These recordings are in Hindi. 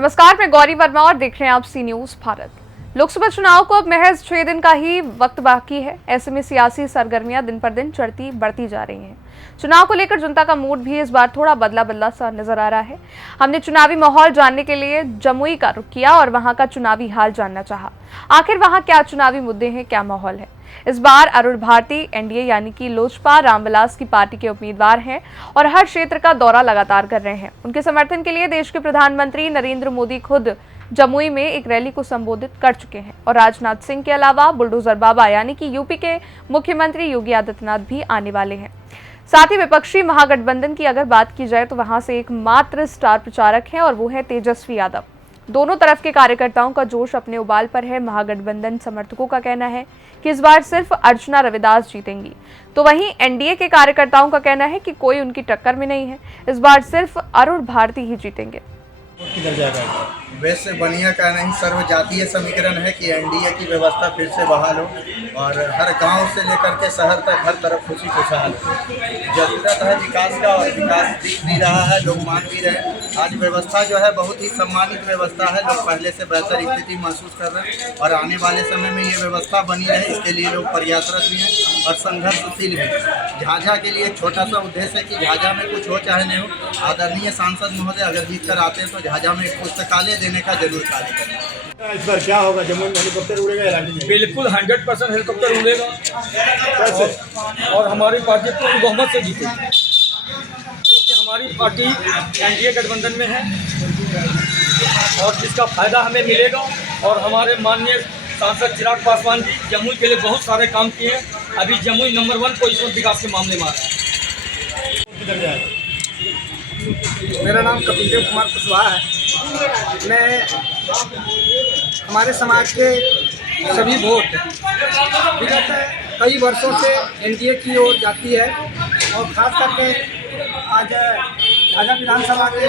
नमस्कार, मैं गौरी वर्मा और देख रहे हैं आप सी न्यूज भारत। लोकसभा चुनाव को अब महज 6 दिन का ही वक्त बाकी है। ऐसे में सियासी सरगर्मियां दिन पर दिन बढ़ती जा रही हैं। चुनाव को लेकर जनता का मूड भी इस बार थोड़ा बदला सा नजर आ रहा है। हमने चुनावी माहौल जानने के लिए जमुई का रुख किया और वहां का चुनावी हाल जानना चाहा। आखिर वहां क्या चुनावी मुद्दे हैं, क्या माहौल है। इस बार अरुण भारती एनडीए यानी कि लोजपा रामविलास की पार्टी के उम्मीदवार हैं और हर क्षेत्र का दौरा लगातार कर रहे हैं। उनके समर्थन के लिए देश के प्रधानमंत्री नरेंद्र मोदी खुद जमुई में एक रैली को संबोधित कर चुके हैं और राजनाथ सिंह के अलावा बुलडोजर बाबा यानी कि यूपी के मुख्यमंत्री योगी आदित्यनाथ भी आने वाले हैं। साथ ही विपक्षी महागठबंधन की अगर बात की जाए तो वहां से एक मात्र स्टार प्रचारक है और वो है तेजस्वी यादव। दोनों तरफ के कार्यकर्ताओं का जोश अपने उबाल पर है। महागठबंधन समर्थकों का कहना है कि इस बार सिर्फ अर्चना रविदास जीतेंगी, तो वहीं एनडीए के कार्यकर्ताओं का कहना है कि कोई उनकी टक्कर में नहीं है। इस बार सिर्फ अरुण भारती ही जीतेंगे। किधर जाएगा? वैसे बढ़िया का नहीं, सर्वजातीय समीकरण है कि एनडीए की व्यवस्था फिर से बहाल हो और हर गांव से लेकर के शहर तक हर तरफ खुशी खुशहाल हो। जरूरत है विकास का और विकास दिख भी रहा है, लोग मान भी रहे हैं। आज व्यवस्था जो है बहुत ही सम्मानित व्यवस्था है, लोग पहले से बेहतर स्थिति महसूस कर रहे हैं और आने वाले समय में ये व्यवस्था बनी रहे इसके लिए लोग प्रयासरत भी हैं और संघर्षशील भी। झाझा के लिए एक छोटा सा उद्देश्य है कि झाझा में कुछ हो चाहे नहीं हो, आदरणीय सांसद महोदय अगर जीत कर आते हैं तो झाझा में एक पुस्तकालय देने का जरूर कार्य करें। इस बार क्या होगा? जमुई में हेलीकॉप्टर उड़ेगा या लैंडिंग? बिल्कुल 100% हेलीकॉप्टर उड़ेगा और हमारी पार्टी पूर्ण बहुमत से जीतेगी, क्योंकि हमारी पार्टी एनडीए गठबंधन में है और जिसका फायदा हमें मिलेगा। और हमारे माननीय सांसद चिराग पासवान जी जमुई के लिए बहुत सारे काम किए हैं। अभी जमुई नंबर 1 पोजीशन विकास के मामले में आ रहा है। किधर जाएगा? मेरा नाम कपिल देव कुमार कुशवाहा है। मैं हमारे समाज के सभी वोट विगत कई वर्षों से एनडीए की ओर जाती है और ख़ास करके आज झाझा विधानसभा के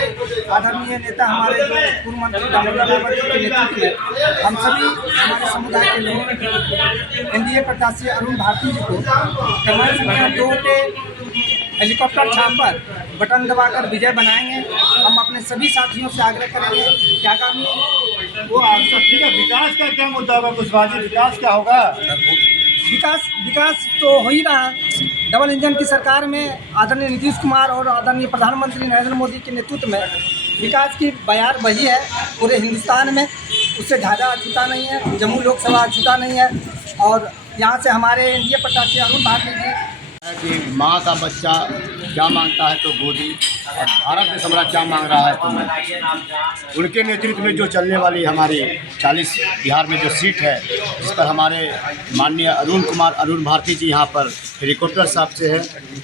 आदरणीय नेता हमारे जो पूर्व मंत्री दामोदर बाबा जी के नेतृत्व में हम सभी हमारे समुदाय के लोग एनडीए प्रत्याशी अरुण भारती जी को कमान संख्या 2 के हेलीकॉप्टर छाप पर बटन दबाकर विजय बनाएंगे। हम अपने सभी साथियों से आग्रह करेंगे कि आगामी वो आपका ठीक है। विकास का क्या मुद्दा होगा कुशवाहा जी? विकास क्या होगा? विकास तो हो ही रहा है। डबल इंजन की सरकार में आदरणीय नीतीश कुमार और आदरणीय प्रधानमंत्री नरेंद्र मोदी के नेतृत्व में विकास की बयार वही है पूरे हिंदुस्तान में। उससे झाझा छूटा नहीं है, जम्मू लोकसभा छूटा नहीं है और यहाँ से हमारे एनडीए प्रत्याशी अरुण भारती जी कि माँ का बच्चा क्या मांगता है तो गोदी, और भारत में सम्राट क्या मांग रहा है तो उनके नेतृत्व में जो चलने वाली हमारी 40 बिहार में जो सीट है, जिस पर हमारे माननीय अरुण भारती जी यहाँ पर हेलीकॉप्टर साहब से है,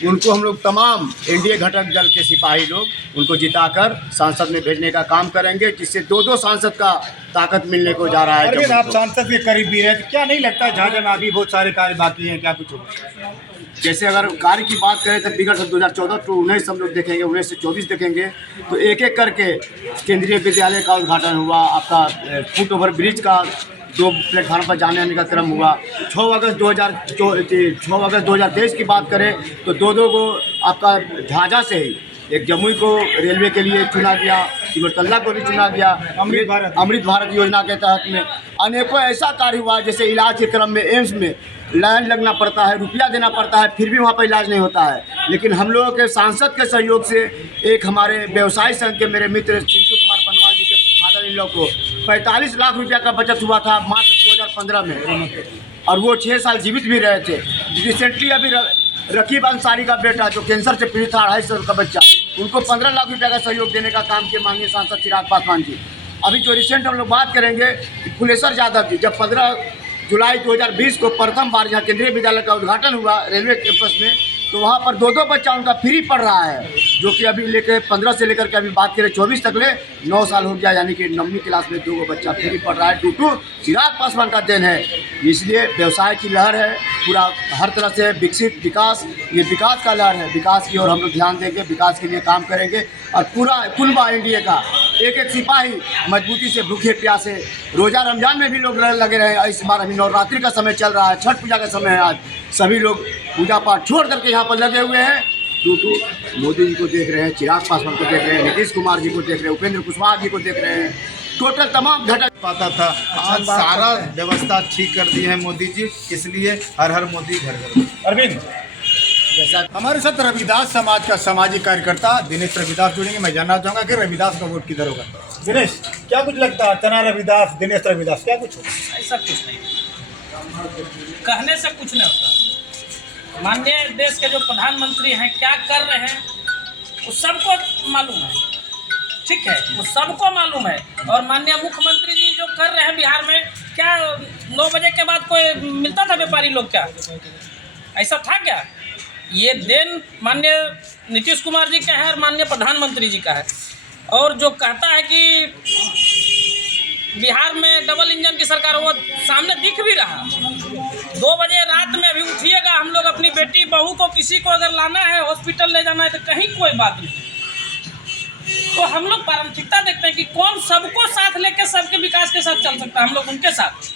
उनको हम लोग तमाम एनडीए घटक दल के सिपाही लोग उनको जिताकर सांसद में भेजने का काम करेंगे, जिससे 2-2 सांसद का ताकत मिलने को जा रहा है। अरविंद, आप सांसद के करीब भी रहे, तो क्या नहीं लगता झाझा में अभी बहुत सारे कार्य बाकी हैं? क्या कुछ होगा? जैसे अगर कार्य की बात करें तो विगत 2014 टू 19 हम लोग देखेंगे, 19 से 24 देखेंगे तो एक एक करके केंद्रीय विद्यालय का उद्घाटन हुआ, आपका फुट ओवर ब्रिज का 2 प्लेटफार्म पर जाने आने का क्रम हुआ। 6 अगस्त 2023 की बात करें तो 2-2 को आपका झाझा से ही एक जमुई को रेलवे के लिए चुना गया, सिमरतल्ला को भी चुना गया। अमृत भारत योजना के तहत में अनेकों ऐसा कार्य हुआ, जैसे इलाज के क्रम में एम्स में लाइन लगना पड़ता है, रुपया देना पड़ता है, फिर भी वहाँ पर इलाज नहीं होता है। लेकिन हम लोगों के सांसद के सहयोग से एक हमारे व्यवसाय संघ के मेरे मित्र चिंटू कुमार बनवाल जी के फादर इन लोग को 45 लाख रुपया का बचत हुआ था मात्र 2015 में, और वो 6 साल जीवित भी रहे थे। रिसेंटली अभी रकीब अंसारी का बेटा जो कैंसर से पीड़ित था, 2.5 साल का बच्चा, उनको 15 लाख रुपया का सहयोग देने का काम किए माननीय सांसद चिराग पासवान जी। अभी जो रिसेंट हम लोग बात करेंगे, फुलेश्वर यादव जी, जब 15 जुलाई 2020 को प्रथम बार यहाँ केंद्रीय विद्यालय का उद्घाटन हुआ रेलवे कैंपस में, तो वहाँ पर 2-2 बच्चा उनका फ्री पढ़ रहा है, जो कि अभी लेकर 15 से लेकर के अभी बात करें 24 तक ले 9 साल हो गया, यानी कि 9वीं क्लास में 2 बच्चा फ्री पढ़ रहा है। टूटू चिराग पासवान का देन है। इसलिए व्यवसाय की लहर है, पूरा हर तरह से विकसित विकास, ये विकास का लहर है। विकास की ओर हम लोग ध्यान देंगे, विकास के लिए काम करेंगे और पूरा कुनबा एनडीए का एक सिपाही मजबूती से भूखे प्यासे रोज़ा रमजान में भी लोग लगे रहे। इस बार अभी नवरात्रि का समय चल रहा है, छठ पूजा का समय है, आज सभी लोग पूजा पाठ छोड़ करके यहाँ पर लगे हुए हैं। मोदी जी को देख रहे हैं, चिराग पासवान को देख रहे हैं, नीतीश कुमार जी को देख रहे हैं, उपेंद्र कुशवाहा जी को देख रहे हैं। टोटल तमाम घटक पाता था, आज सारा व्यवस्था ठीक कर दी है मोदी जी, इसलिए हर हर मोदी घर घर। अरविंद, जैसा हमारे साथ रविदास समाज का सामाजिक कार्यकर्ता दिनेश रविदास जुड़ेंगे। मैं जानना चाहूँगा कि रविदास का वोट किधर होगा। दिनेश, क्या कुछ लगता है, चना रविदास, दिनेश रविदास, क्या कुछ होगा? ऐसा कुछ नहीं, कहने से कुछ नहीं होता। माननीय देश के जो प्रधानमंत्री हैं क्या कर रहे हैं वो सबको मालूम है, ठीक है, वो सबको मालूम है। और माननीय मुख्यमंत्री जी जो कर रहे हैं बिहार में, क्या 9 बजे के बाद कोई मिलता था व्यापारी लोग, क्या ऐसा था क्या? ये देन माननीय नीतीश कुमार जी का है और माननीय प्रधानमंत्री जी का है। और जो कहता है कि बिहार में डबल इंजन की सरकार, वो सामने दिख भी रहा। 2 बजे रात में अभी उठिएगा, हम लोग अपनी बेटी बहू को किसी को अगर लाना है हॉस्पिटल ले जाना है तो कहीं कोई बात नहीं। तो हम लोग पारंपरिकता देखते हैं कि कौन सबको साथ लेकर सबके विकास के साथ चल सकता है, हम लोग उनके साथ।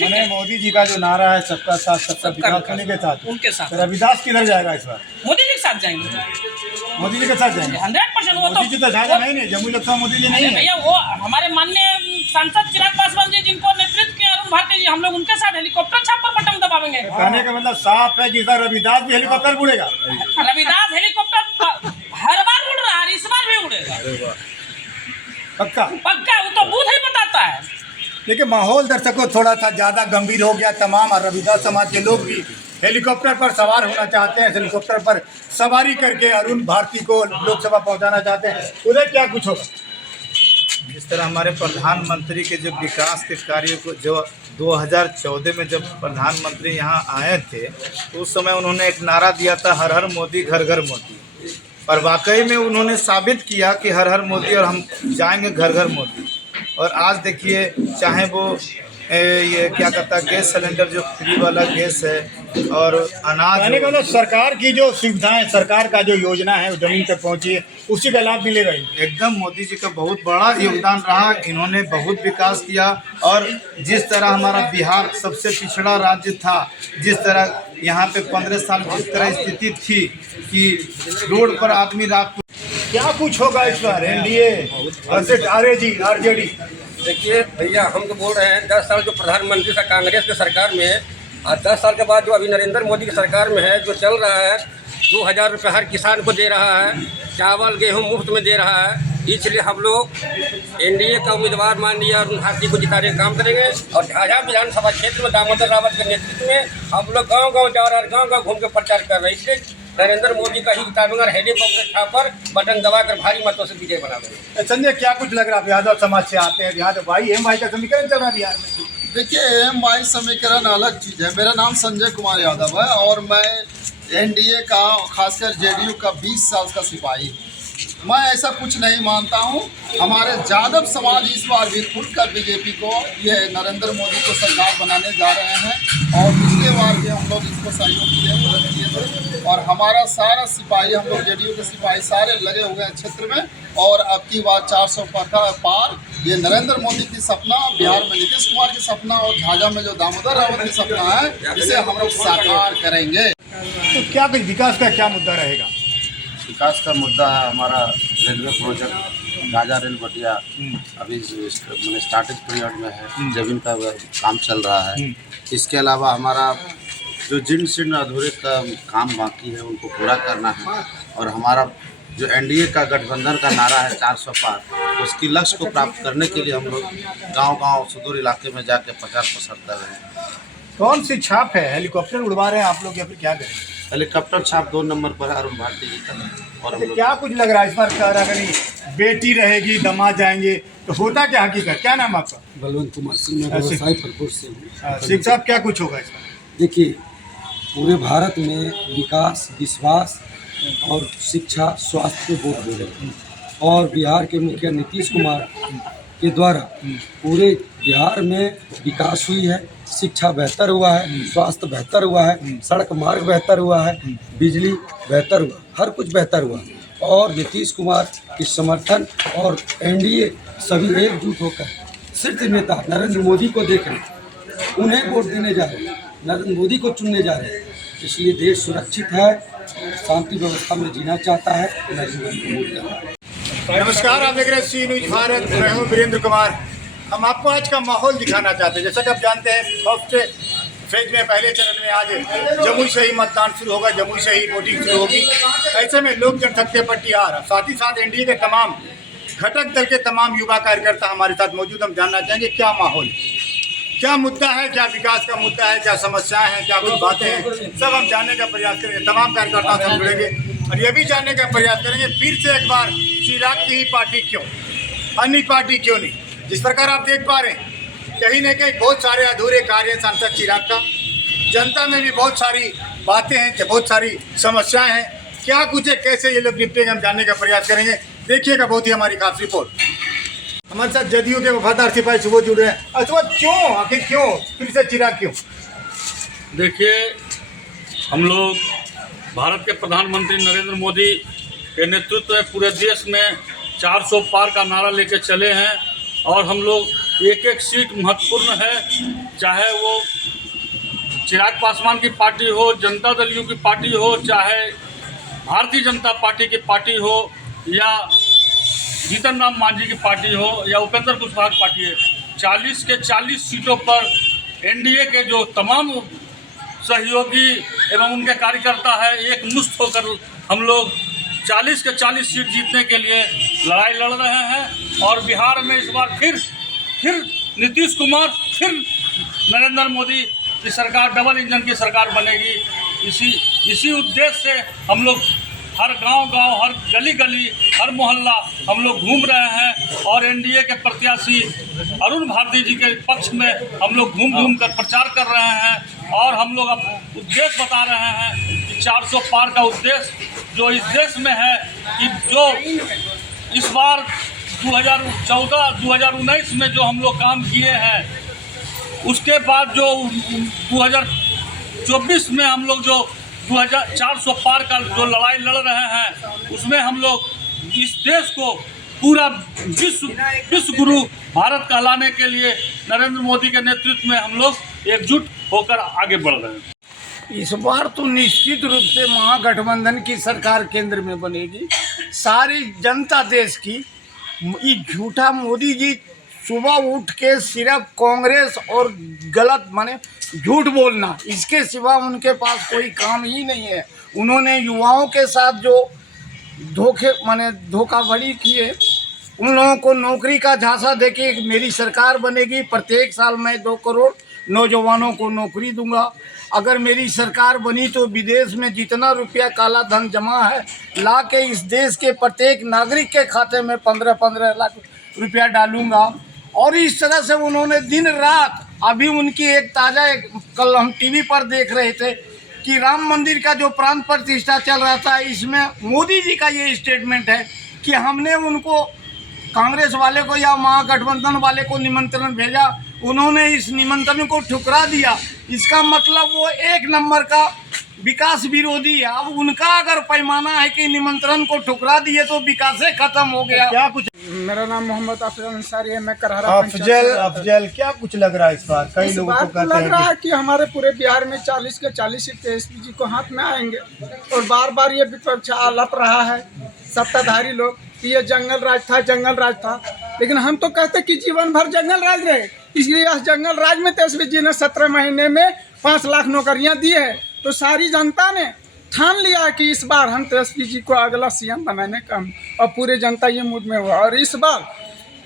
मैंने मोदी जी का जो नारा है सबका साथ सबका विकास करने के साथ, उनके साथ तो रविदास किधर जाएगा इस बार? मोदी जी के साथ जाएंगे, मोदी जी के साथ जाएंगे 100%। वो मोदी जी तो झाझा नहीं, जम्मू लोकसभा मोदी जी नहीं है भैया, वो हमारे माननीय सांसद चिराग पासवान जी जिनको नेतृत्व किया, अरुण भारती जी, हम लोग उनके साथ हेलीकॉप्टर छाप पर बटन दबावेंगे। कहने का मतलब साफ है कि इस बार रविदास भी हेलीकॉप्टर उड़ेगा। रविदास हेलीकॉप्टर हर बार उड़ रहा है, इस बार भी उड़ेगा पक्का पक्का, वो तो बूथ ही बताता है। देखिए, माहौल दर्शकों थोड़ा सा ज़्यादा गंभीर हो गया। तमाम रविदास समाज के लोग भी हेलीकॉप्टर पर सवार होना चाहते हैं, हेलीकॉप्टर पर सवारी करके अरुण भारती को लोकसभा पहुंचाना चाहते हैं। उधर क्या कुछ होगा? जिस तरह हमारे प्रधानमंत्री के जो विकास के कार्य को, जो 2014 में जब प्रधानमंत्री यहाँ आए थे तो उस समय उन्होंने एक नारा दिया था, हर हर मोदी घर घर मोदी। और वाकई में उन्होंने साबित किया कि हर हर मोदी, और हम जाएंगे घर घर मोदी। और आज देखिए, चाहे वो ये क्या कहता है, गैस सिलेंडर जो फ्री वाला गैस है, और अनाज, यानी कि सरकार की जो सुविधाएं, सरकार का जो योजना है वो जमीन तक पहुंची है, उसी का लाभ मिलेगा। एकदम मोदी जी का बहुत बड़ा योगदान रहा, इन्होंने बहुत विकास किया। और जिस तरह हमारा बिहार सबसे पिछड़ा राज्य था, जिस तरह यहाँ पे 15 साल जिस तरह स्थिति थी कि रोड पर आदमी रात को, क्या कुछ होगा इस बार? NDA RJD? देखिए भैया, हम तो बोल रहे हैं 10 साल जो प्रधानमंत्री था कांग्रेस के सरकार में, और 10 साल के बाद जो अभी नरेंद्र मोदी की सरकार में है, जो चल रहा है 2000 रुपये हर किसान को दे रहा है, चावल गेहूं मुफ्त में दे रहा है। इसलिए हम लोग एनडीए का उम्मीदवार माननीय अरुण भारती को जिताने का काम करेंगे। और झाझा विधानसभा क्षेत्र में दामोदर रावत के नेतृत्व में हम लोग गाँव-गाँव जा रहे हैं, गाँव-गाँव घूम के प्रचार कर रहे हैं। इसलिए नरेंद्र मोदी का ही जिताऊंगा, हेलीकॉप्टर छापर बटन दबाकर भारी मतों से विजय बना देंगे। संजय, क्या कुछ लग रहा है? यादव समाज से आते हैं, यहाँ तो भाई एम का समीकरण चल रहा है बिहार में। देखिए, एम समीकरण अलग चीज़ है। मेरा नाम संजय कुमार यादव है और मैं एनडीए का, खासकर जेडीयू का 20 साल का सिपाही हूँ। मैं ऐसा कुछ नहीं मानता हूँ। हमारे यादव समाज इस बार भी खुलकर बीजेपी को, ये नरेंद्र मोदी को सरकार बनाने जा रहे हैं। और पिछले बार भी हम लोग इसको सहयोग किए, मदद किए थे। और हमारा सारा सिपाही, हम लोग जेडीयू के सिपाही सारे लगे हुए हैं क्षेत्र में। और अब की बार 400 पार, ये नरेंद्र मोदी की सपना, बिहार में नीतीश कुमार की सपना, और झाझा में जो दामोदर रावत की सपना है, इसे हम लोग साकार करेंगे। तो क्या कुछ विकास का क्या मुद्दा रहेगा? विकास का मुद्दा है हमारा रेलवे प्रोजेक्ट झाझा रेल बटिया, अभी मैंने स्टार्टिंग पीरियड में है, जमीन का काम चल रहा है। इसके अलावा हमारा जो जिन सिन अधूरे का काम बाकी है उनको पूरा करना है। और हमारा जो एनडीए का गठबंधन का नारा है 400 पार, उसकी लक्ष्य को प्राप्त करने के लिए हम लोग गांव-गांव सुदूर इलाके में जाके प्रचार प्रसार कर रहे हैं। कौन सी छाप है? हेलीकॉप्टर उड़वा रहे हैं आप लोग या फिर क्या करें? हेलीकॉप्टर छाप 2 नंबर पर है अरुण भारती जी का। और हम लोग क्या कुछ लग रहा है इस बार? अगर बेटी रहेगी, दामाद जाएंगे, तो होता क्या हकीकत? क्या नाम आपका? बलवंत कुमार सिंह, मैं व्यवसाय फलपुर से हूँ। सिंह साहब, क्या कुछ होगा इस बार? देखिए, पूरे भारत में विकास, विश्वास और शिक्षा, स्वास्थ्य पे वोट दे रहे हैं। और बिहार के मुखिया नीतीश कुमार के द्वारा पूरे बिहार में विकास हुई है, शिक्षा बेहतर हुआ है, स्वास्थ्य बेहतर हुआ है, सड़क मार्ग बेहतर हुआ है, बिजली बेहतर हुआ, हर कुछ बेहतर हुआ। और नीतीश कुमार के समर्थन और एनडीए सभी एकजुट होकर सिर्फ नेता नरेंद्र मोदी को देख रहे हैं, उन्हें वोट देने जा रहे हैं, नरेंद्र मोदी को चुनने जा रहे हैं। इसलिए देश सुरक्षित है, शांति व्यवस्था में जीना चाहता है, नरेंद्र मोदी को वोट देना है। नमस्कार, आप देख रहे हैं सी न्यूज भारत। मैं हूं वीरेंद्र कुमार। हम आपको आज का माहौल दिखाना चाहते हैं। जैसा कि आप जानते हैं, फर्स्ट फेज में पहले चरण में आज जमुई से ही मतदान शुरू होगा, जमुई से ही वोटिंग शुरू होगी। ऐसे में लोक जनशक्ति पार्टी साथ ही साथ एनडीए के तमाम घटक दल के तमाम युवा कार्यकर्ता हमारे साथ मौजूद। हम जानना चाहेंगे क्या माहौल, क्या मुद्दा है, क्या विकास का मुद्दा है, क्या समस्याएं हैं, क्या कुछ बातें हैं, सब हम जानने का प्रयास करेंगे। तमाम कार्यकर्ता से हम जुड़ेंगे और ये भी जानने का प्रयास करेंगे फिर से एक बार चिराग की ही पार्टी क्यों, अन्य पार्टी क्यों नहीं। जिस प्रकार आप देख पा रहे हैं, कहीं न कहीं बहुत सारे अधूरे कार्य हैं सांसद चिराग का। जनता में भी बहुत सारी बातें हैं, बहुत सारी समस्याएं हैं। क्या कुछ है, कैसे ये लोग निपटेंगे, हम जानने का प्रयास करेंगे। देखिएगा बहुत ही हमारी खास रिपोर्ट। हमारे साथ जदयू के वफादार सिपाही सुबह जुड़ रहे हैं। अच्छा, क्यों, आखिर क्यों फिर से चिराग क्यों? देखिए, हम लोग भारत के प्रधानमंत्री नरेंद्र मोदी के नेतृत्व में पूरे देश में 400 पार का नारा लेकर चले हैं और हम लोग एक एक सीट महत्वपूर्ण है, चाहे वो चिराग पासवान की पार्टी हो, जनता दल यू की पार्टी हो, चाहे भारतीय जनता पार्टी की पार्टी हो, या जीतन राम मांझी की पार्टी हो, या उपेंद्र कुशवाहा की पार्टी है। 40 के 40 सीटों पर एनडीए के जो तमाम सहयोगी एवं उनके कार्यकर्ता है, एक मुश्त होकर हम लोग 40 के 40 सीट जीतने के लिए लड़ाई लड़ रहे हैं। और बिहार में इस बार फिर नीतीश कुमार, फिर नरेंद्र मोदी की सरकार, डबल इंजन की सरकार बनेगी। इसी उद्देश्य से हम लोग हर गांव-गांव, हर गली-गली, हर मोहल्ला हम लोग घूम रहे हैं और एनडीए के प्रत्याशी अरुण भारती जी के पक्ष में हम लोग घूम कर प्रचार कर रहे हैं। और हम लोग अब उद्देश्य बता रहे हैं कि 400 पार का उद्देश्य जो इस देश में है, कि जो इस बार 2014-2019 में जो हम लोग काम किए हैं, उसके बाद जो 2024 में हम लोग जो 400 पार का जो लड़ाई लड़ रहे हैं, उसमें हम लोग इस देश को पूरा विश्व गुरु भारत कहलाने के लिए नरेंद्र मोदी के नेतृत्व में हम लोग एकजुट होकर आगे बढ़ रहे हैं। इस बार तो निश्चित रूप से महागठबंधन की सरकार केंद्र में बनेगी। सारी जनता देश की, ये झूठा मोदी जी सुबह उठ के सिर्फ कांग्रेस और गलत माने झूठ बोलना, इसके सिवा उनके पास कोई काम ही नहीं है। उन्होंने युवाओं के साथ जो धोखाधड़ी किए, उन लोगों को नौकरी का झांसा देके मेरी सरकार बनेगी, प्रत्येक साल मैं 2 करोड़ नौजवानों को नौकरी दूंगा। अगर मेरी सरकार बनी तो विदेश में जितना रुपया काला धन जमा है, ला के इस देश के प्रत्येक नागरिक के खाते में 15-15 लाख रुपया डालूंगा। और इस तरह से उन्होंने दिन रात, अभी उनकी एक कल हम टीवी पर देख रहे थे कि राम मंदिर का जो प्राण प्रतिष्ठा चल रहा था, इसमें मोदी जी का ये स्टेटमेंट है कि हमने उनको, कांग्रेस वाले को या महागठबंधन वाले को निमंत्रण भेजा, उन्होंने इस निमंत्रण को ठुकरा दिया। इसका मतलब वो एक नंबर का विकास विरोधी है। अब उनका अगर पैमाना है कि निमंत्रण को ठुकरा दिए तो विकास खत्म हो गया। क्या कुछ? मेरा नाम मोहम्मद अफजल अंसारी है, मैं करहरा अफजल, क्या कुछ लग रहा है इस बार? कई लोगों को कहते लग रहा है कि हमारे पूरे बिहार में 40 के 40 सीट एसपी जी को हाथ में आएंगे। और बार बार ये विपक्ष आलप रहा है, सत्ताधारी लोग, कि ये जंगल राज था। लेकिन हम तो कहते कि जीवन भर जंगल राज रहे। इसलिए इस जंगल राज में तेजस्वी जी ने 17 महीने में 5 लाख नौकरियां दी है। तो सारी जनता ने ठान लिया कि इस बार हम तेजस्वी जी को अगला सीएम बनाने का, और पूरे जनता ये मूड में हुआ। और इस बार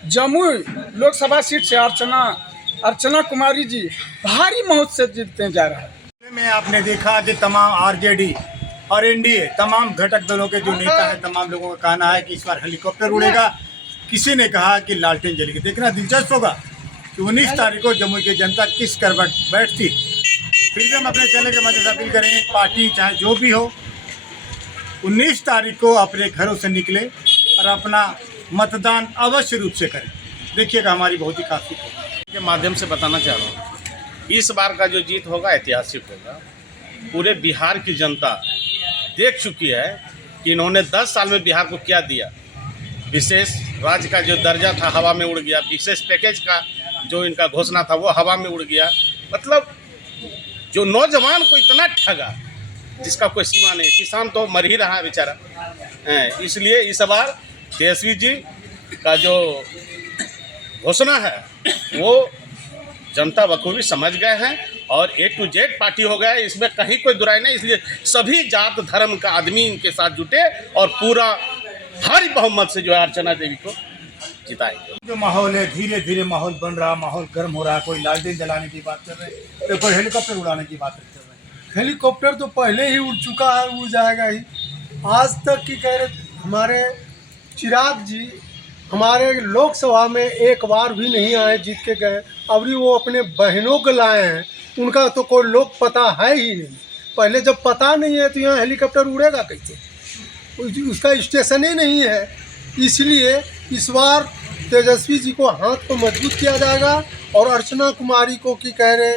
जमुई लोकसभा सीट से अर्चना कुमारी जी भारी मौत से जीतने जा रहा है। में आपने देखा कि तमाम आरजेडी और एनडीए, तमाम घटक दलों के जो नेता हैं, तमाम लोगों का कहना है कि इस बार हेलीकॉप्टर उड़ेगा। किसी ने कहा कि लालटेन जलेगी। देखना दिलचस्प होगा कि 19 तारीख को जमुई की जनता किस करवट बैठती। फिर भी हम अपने चैनल के माध्यम से अपील करेंगे, पार्टी चाहे जो भी हो, 19 तारीख को अपने घरों से निकले और अपना मतदान अवश्य रूप से करें। देखिएगा हमारी बहुत ही खास रिपोर्ट के माध्यम से बताना चाह रहा हूँ, इस बार का जो जीत होगा ऐतिहासिक होगा। पूरे बिहार की जनता देख चुकी है कि इन्होंने 10 साल में बिहार को क्या दिया। विशेष राज्य का जो दर्जा था हवा में उड़ गया, विशेष पैकेज का जो इनका घोषणा था वो हवा में उड़ गया। मतलब जो नौजवान को इतना ठगा जिसका कोई सीमा नहीं। किसान तो मर ही रहा है बेचारा। इसलिए इस बार तेजस्वी जी का जो घोषणा है वो जनता बखूबी समझ गए हैं और A to Z पार्टी हो गया है, इसमें कहीं कोई दुराई नहीं। इसलिए सभी जात धर्म का आदमी इनके साथ जुटे और पूरा भारी बहुमत से जो है अर्चना देवी को जिताएंगे। जो माहौल है, धीरे धीरे माहौल बन रहा, माहौल गर्म हो रहा है। कोई लालटेन जलाने की बात कर रहे हैं तो कोई हेलीकॉप्टर उड़ाने की बात कर रहे हैं। हेलीकॉप्टर तो पहले ही उड़ चुका है, उड़ जाएगा ही। आज तक की कह रहे हमारे चिराग जी हमारे लोकसभा में एक बार भी नहीं आए, जीत के गए। अभी वो अपने बहनों को लाए हैं, उनका तो कोई लोग पता है ही नहीं। पहले जब पता नहीं है तो यहाँ हेलीकॉप्टर उड़ेगा कैसे? उसका स्टेशन ही नहीं है। इसलिए इस बार तेजस्वी जी को हाथ को मजबूत किया जाएगा और अर्चना कुमारी को की कह रहे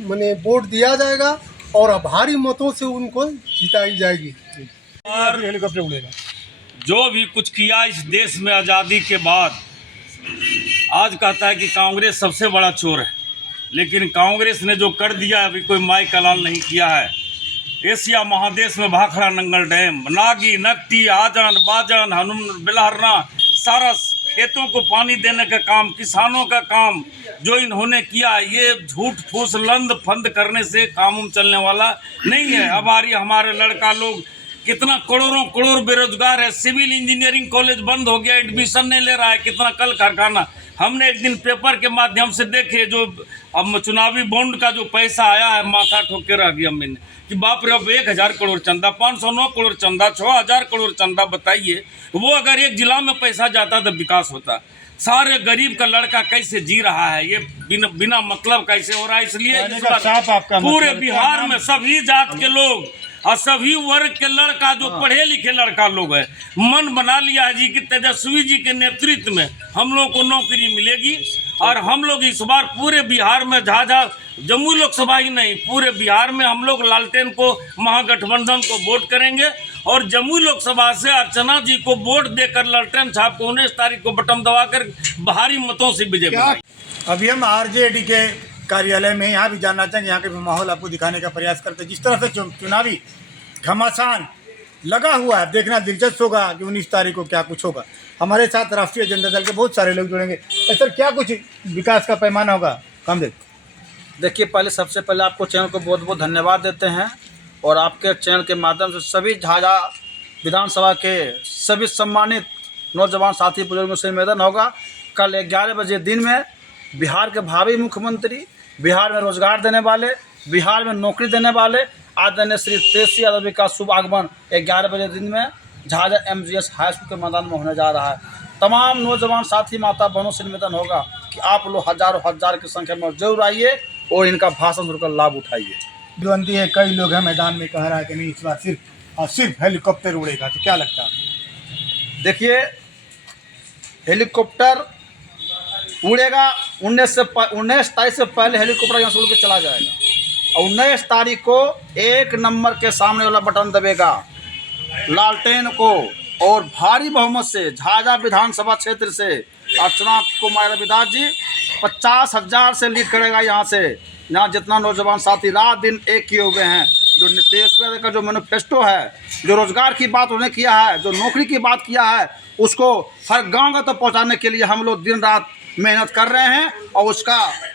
मैंने वोट दिया जाएगा और भारी मतों से उनको जिताई जाएगी। हेलीकॉप्टर उड़ेगा। जो भी कुछ किया इस देश में आज़ादी के बाद, आज कहता है कि कांग्रेस सबसे बड़ा चोर है, लेकिन कांग्रेस ने जो कर दिया अभी कोई माई का लाल नहीं किया है। एशिया महादेश में भाखड़ा नंगल डैम, नागी नकटी आजन बाजन हनुम बिलहरना, सारा खेतों को पानी देने का काम, किसानों का काम जो इन्होंने किया, ये झूठ फूस लंद फंद करने से काम चलने वाला नहीं है। अब हमारे लड़का लोग कितना करोड़ बेरोजगार है। सिविल इंजीनियरिंग कॉलेज बंद हो गया, एडमिशन नहीं ले रहा है। कितना कल कारखाना हमने एक दिन पेपर के माध्यम से देखे, जो अब चुनावी बॉन्ड का जो पैसा आया है, माथा ठोक के रह गया मैंने कि बाप रे, अब 1000 करोड़ चंदा, 509 करोड़ चंदा, 6000 करोड़ चंदा। बताइए वो अगर एक जिला में पैसा जाता तो विकास होता। सारे गरीब का लड़का कैसे जी रहा है, ये बिना मतलब कैसे हो रहा है। इसलिए इस बार पूरे बिहार में सभी जात के लोग और सभी वर्ग के लड़का, जो पढ़े लिखे लड़का लोग है, मन बना लिया है जी कि तेजस्वी जी के नेतृत्व में हम लोग को नौकरी मिलेगी। और हम लोग इस बार पूरे बिहार में जहाँ जम्मू लोकसभा ही नहीं, पूरे बिहार में हम लोग लालटेन को, महागठबंधन को वोट करेंगे और जम्मू लोकसभा से अर्चना जी को वोट देकर लालटेन छाप को 19 तारीख को बटन दबाकर भारी मतों से विजय बनाएंगे। अभी हम आरजेडी के कार्यालय में यहाँ भी जानना चाहेंगे, यहाँ के माहौल आपको दिखाने का प्रयास करते हैं। जिस तरह से चुनावी घमासान लगा हुआ है, देखना दिलचस्प होगा कि 19 तारीख को क्या कुछ होगा। हमारे साथ राष्ट्रीय जनता दल के बहुत सारे लोग जुड़ेंगे। सर, क्या कुछ विकास का पैमाना होगा? कामदेव, देखिए, पहले सबसे पहले आपको चैनल को बहुत बहुत धन्यवाद देते हैं और आपके चैनल के माध्यम से सभी झाझा विधानसभा के सभी सम्मानित नौजवान साथी बुजुर्गों से निवेदन होगा, कल 11 बजे दिन में बिहार के भावी मुख्यमंत्री, बिहार में रोजगार देने वाले, बिहार में नौकरी देने वाले आदरणीय श्री तेजस्वी यादव का शुभ आगमन 11 बजे दिन में झाझा MGS हाई स्कूल के मैदान में होने जा रहा है। तमाम नौजवान साथी माता बहनों से निवेदन होगा कि आप लोग हजार की संख्या में जरूर आइए और इनका भाषण सुनकर लाभ उठाइए। द्वंद्वी है, कई लोग हैं मैदान में कह रहा है कि नहीं इस बार सिर्फ हेलीकॉप्टर उड़ेगा, तो क्या लगता है? देखिए, हेलीकॉप्टर उड़ेगा 19 तारीख से पहले हेलीकॉप्टर यहाँ से उड़ के चला जाएगा और 19 तारीख को 1 नंबर के सामने वाला बटन दबेगा लालटेन को और भारी बहुमत से झाझा विधानसभा क्षेत्र से अर्चना कुमार रविदास जी 50,000 से लीड करेगा। यहाँ से यहाँ जितना नौजवान साथी रात दिन एक किए हुए हैं, जो नीतीश का जो मैनिफेस्टो है, जो रोजगार की बात उन्होंने किया है, जो नौकरी की बात किया है, उसको हर गांव तक पहुंचाने के लिए हम लोग दिन रात मेहनत कर रहे हैं और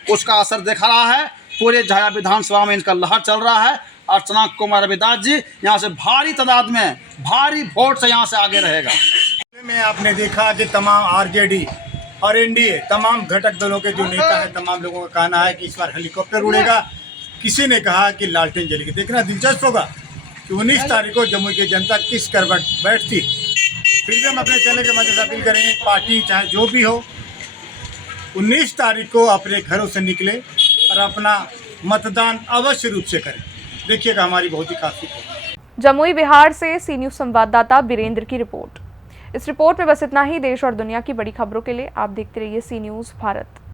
उसका असर देखा रहा है। पूरे झाझा विधानसभा में इनका लहर चल रहा है। अर्चना कुमार रविदास जी यहाँ से भारी तादाद में, भारी वोट से यहाँ से आगे रहेगा। में आपने देखा कि तमाम आरजेडी और एनडीए तमाम घटक दलों के जो नेता हैं, तमाम लोगों का कहना है कि इस बार हेलीकॉप्टर उड़ेगा। किसी ने कहा कि लालटेन जलेगी। देखना दिलचस्प होगा कि 19 तारीख को जम्मू की जनता किस करवट बैठती। फिर भी हम अपने चैनल के माध्यम से अपील करेंगे, पार्टी चाहे जो भी हो, 19 तारीख को अपने घरों से निकले और अपना मतदान अवश्य रूप से करें। देखिएगा हमारी बहुत ही काफी। जमुई बिहार से सी न्यूज़ संवाददाता बीरेंद्र की रिपोर्ट। इस रिपोर्ट में बस इतना ही। देश और दुनिया की बड़ी खबरों के लिए आप देखते रहिए सी न्यूज़ भारत।